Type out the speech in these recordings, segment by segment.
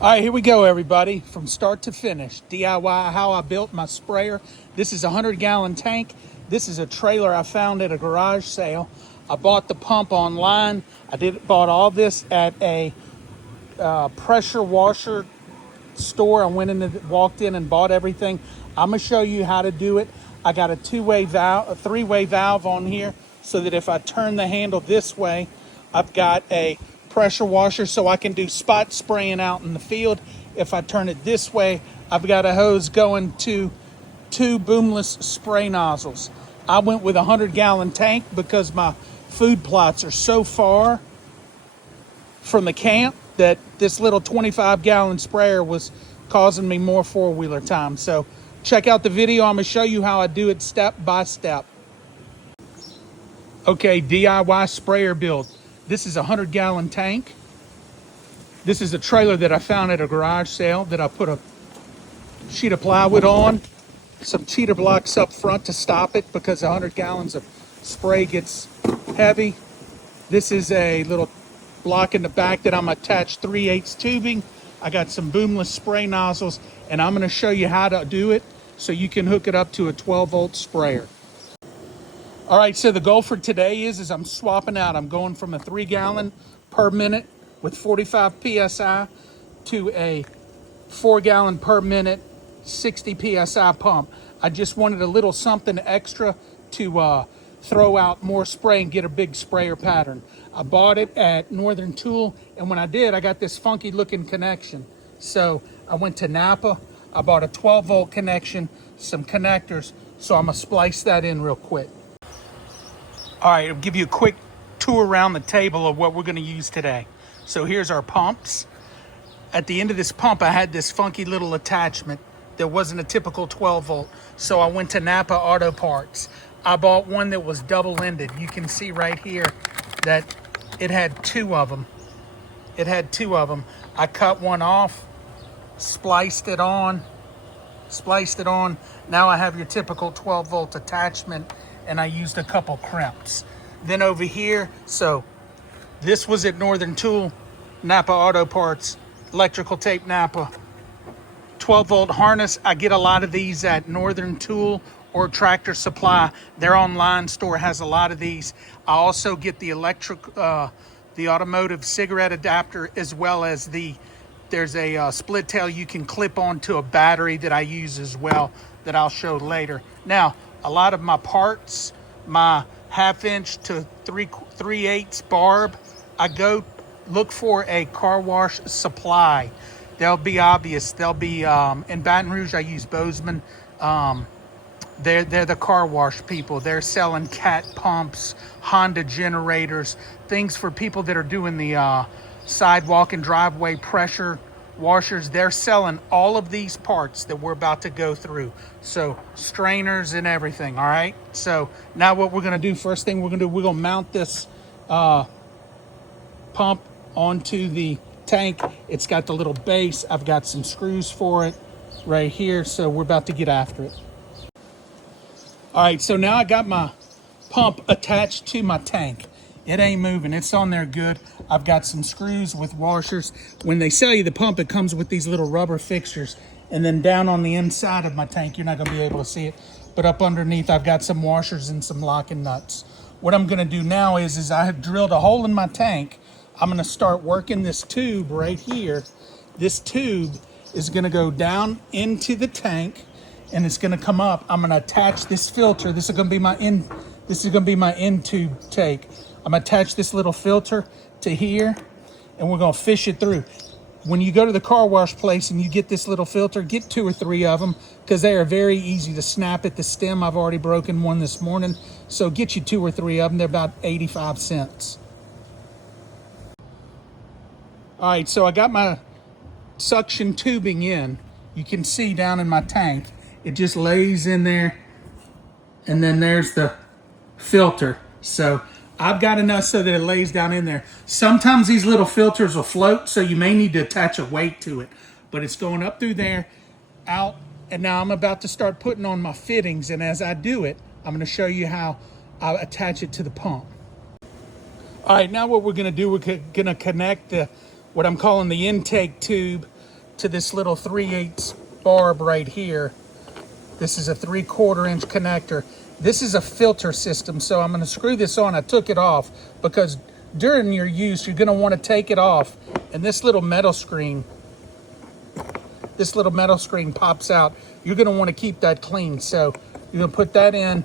All right, here we go, everybody. From start to finish, DIY how I built my sprayer. This is a 100-gallon tank. This is a trailer I found at a garage sale. I bought the pump online. Bought all this at a pressure washer store. I walked in and bought everything. I'm gonna show you how to do it. I got a three-way valve on here so that if I turn the handle this way, I've got a pressure washer so I can do spot spraying out in the field. If I turn it this way, I've got a hose going to two boomless spray nozzles. I went with a 100-gallon tank because my food plots are so far from the camp that this little 25-gallon sprayer was causing me more four-wheeler time. So check out the video. I'm gonna show you how I do it step by step. Okay, DIY sprayer build. This is a 100-gallon tank. This is a trailer that I found at a garage sale that I put a sheet of plywood on, some cheater blocks up front to stop it because 100 gallons of spray gets heavy. This is a little block in the back that I'm attached 3/8 tubing. I got some boomless spray nozzles, and I'm gonna show you how to do it so you can hook it up to a 12-volt sprayer. All right, so the goal for today is I'm swapping out. I'm going from a 3-gallon per minute with 45 PSI to a 4-gallon per minute 60 PSI pump. I just wanted a little something extra to throw out more spray and get a big sprayer pattern. I bought it at Northern Tool, and when I did, I got this funky looking connection. So I went to Napa, I bought a 12-volt connection, some connectors, so I'm gonna splice that in real quick. All right, I'll give you a quick tour around the table of what we're gonna use today. So here's our pumps. At the end of this pump, I had this funky little attachment that wasn't a typical 12-volt. So I went to Napa Auto Parts. I bought one that was double-ended. You can see right here that it had two of them. I cut one off, spliced it on. Now I have your typical 12-volt attachment, and I used a couple crimps. Then over here, so this was at Northern Tool, Napa Auto Parts, electrical tape Napa. 12-volt harness, I get a lot of these at Northern Tool or Tractor Supply. Their online store has a lot of these. I also get the the automotive cigarette adapter, as well as there's a split tail you can clip onto a battery that I use as well that I'll show later. Now, a lot of my parts, my 1/2 to 3/8 barb, I go look for a car wash supply. They'll be obvious. They'll be in Baton Rouge. I use Bozeman. They're the car wash people. They're selling Cat pumps, Honda generators, things for people that are doing the sidewalk and driveway pressure washers. They're selling all of these parts that we're about to go through. So strainers and everything. All right. So now what we're gonna do, first thing we're gonna mount this pump onto the tank. It's got the little base. I've got some screws for it right here. So we're about to get after it. All right, so now I got my pump attached to my tank. It ain't moving, it's on there good. I've got some screws with washers. When they sell you the pump, it comes with these little rubber fixtures. And then down on the inside of my tank, you're not gonna be able to see it, but up underneath, I've got some washers and some locking nuts. What I'm gonna do now is I have drilled a hole in my tank. I'm gonna start working this tube right here. This tube is gonna go down into the tank, and it's gonna come up. I'm gonna attach this filter. This is gonna be my end tube take. I'm gonna attach this little filter to here, and we're gonna fish it through. When you go to the car wash place and you get this little filter, get 2 or 3 of them, because they are very easy to snap at the stem. I've already broken one this morning. So get you 2 or 3 of them. They're about 85 cents. All right, so I got my suction tubing in. You can see down in my tank, it just lays in there, and then there's the filter. So I've got enough so that it lays down in there. Sometimes these little filters will float, so you may need to attach a weight to it, but it's going up through there, out, and now I'm about to start putting on my fittings, and as I do it, I'm gonna show you how I attach it to the pump. All right, now what we're gonna do, we're gonna connect what I'm calling the intake tube to this little 3/8 barb right here. This is a 3/4 inch connector. This is a filter system, so I'm gonna screw this on. I took it off because during your use, you're gonna wanna take it off, and this little metal screen pops out. You're gonna wanna keep that clean. So you're gonna put that in,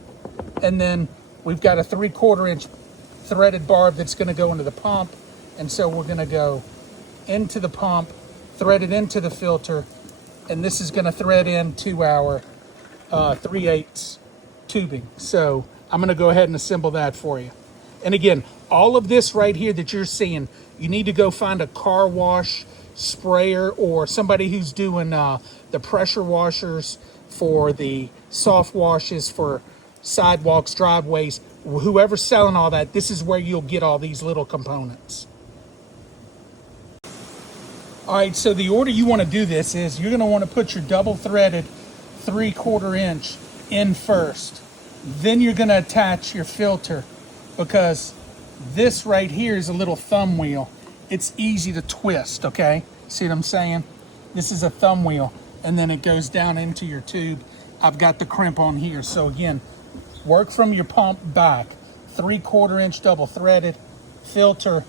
and then we've got a 3/4 inch threaded barb that's gonna go into the pump. And so we're gonna go into the pump, thread it into the filter, and this is gonna thread into our 3/8 tubing. So I'm gonna go ahead and assemble that for you. And again, all of this right here that you're seeing, you need to go find a car wash sprayer or somebody who's doing the pressure washers for the soft washes for sidewalks, driveways, whoever's selling all that, this is where you'll get all these little components. All right, so the order you want to do this is you're going to want to put your double threaded 3/4 inch in first. Then you're going to attach your filter, because this right here is a little thumb wheel. It's easy to twist, okay? See what I'm saying? This is a thumb wheel, and then it goes down into your tube. I've got the crimp on here. So again, work from your pump back. 3/4 inch double threaded, filter,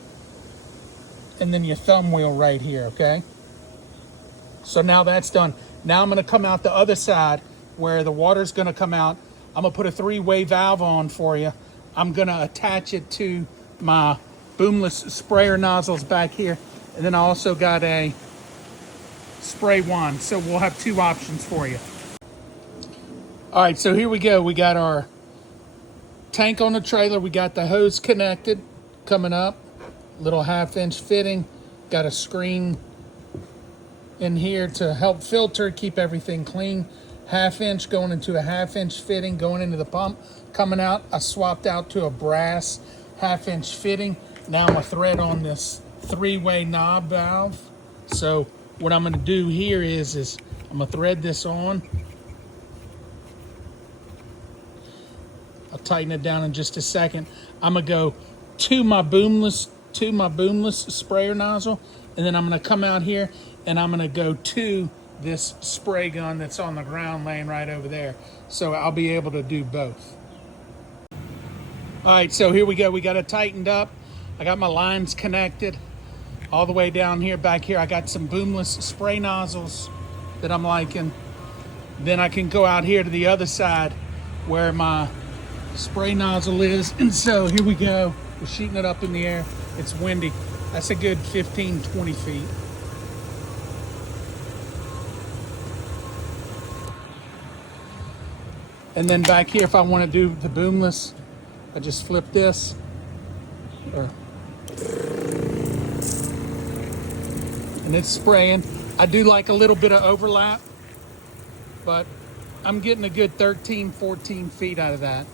and then your thumb wheel right here, okay? So now that's done. Now I'm gonna come out the other side where the water's gonna come out. I'm gonna put a 3-way valve on for you. I'm gonna attach it to my boomless sprayer nozzles back here. And then I also got a spray wand. So we'll have 2 options for you. All right, so here we go. We got our tank on the trailer. We got the hose connected coming up. Little 1/2 inch fitting. Got a screen in here to help filter, keep everything clean. 1/2 inch going into a 1/2 inch fitting, going into the pump. Coming out, I swapped out to a brass 1/2 inch fitting. Now I'm gonna thread on this 3-way knob valve. So what I'm gonna do here is I'm gonna thread this on. I'll tighten it down in just a second. I'm gonna go to my boomless sprayer nozzle, and then I'm gonna come out here and I'm gonna go to this spray gun that's on the ground laying right over there. So I'll be able to do both. All right, so here we go. We got it tightened up. I got my lines connected all the way down here. Back here, I got some boomless spray nozzles that I'm liking. Then I can go out here to the other side where my spray nozzle is. And so here we go. We're shooting it up in the air. It's windy. That's a good 15, 20 feet. And then back here, if I want to do the boomless, I just flip this. And it's spraying. I do like a little bit of overlap, but I'm getting a good 13, 14 feet out of that.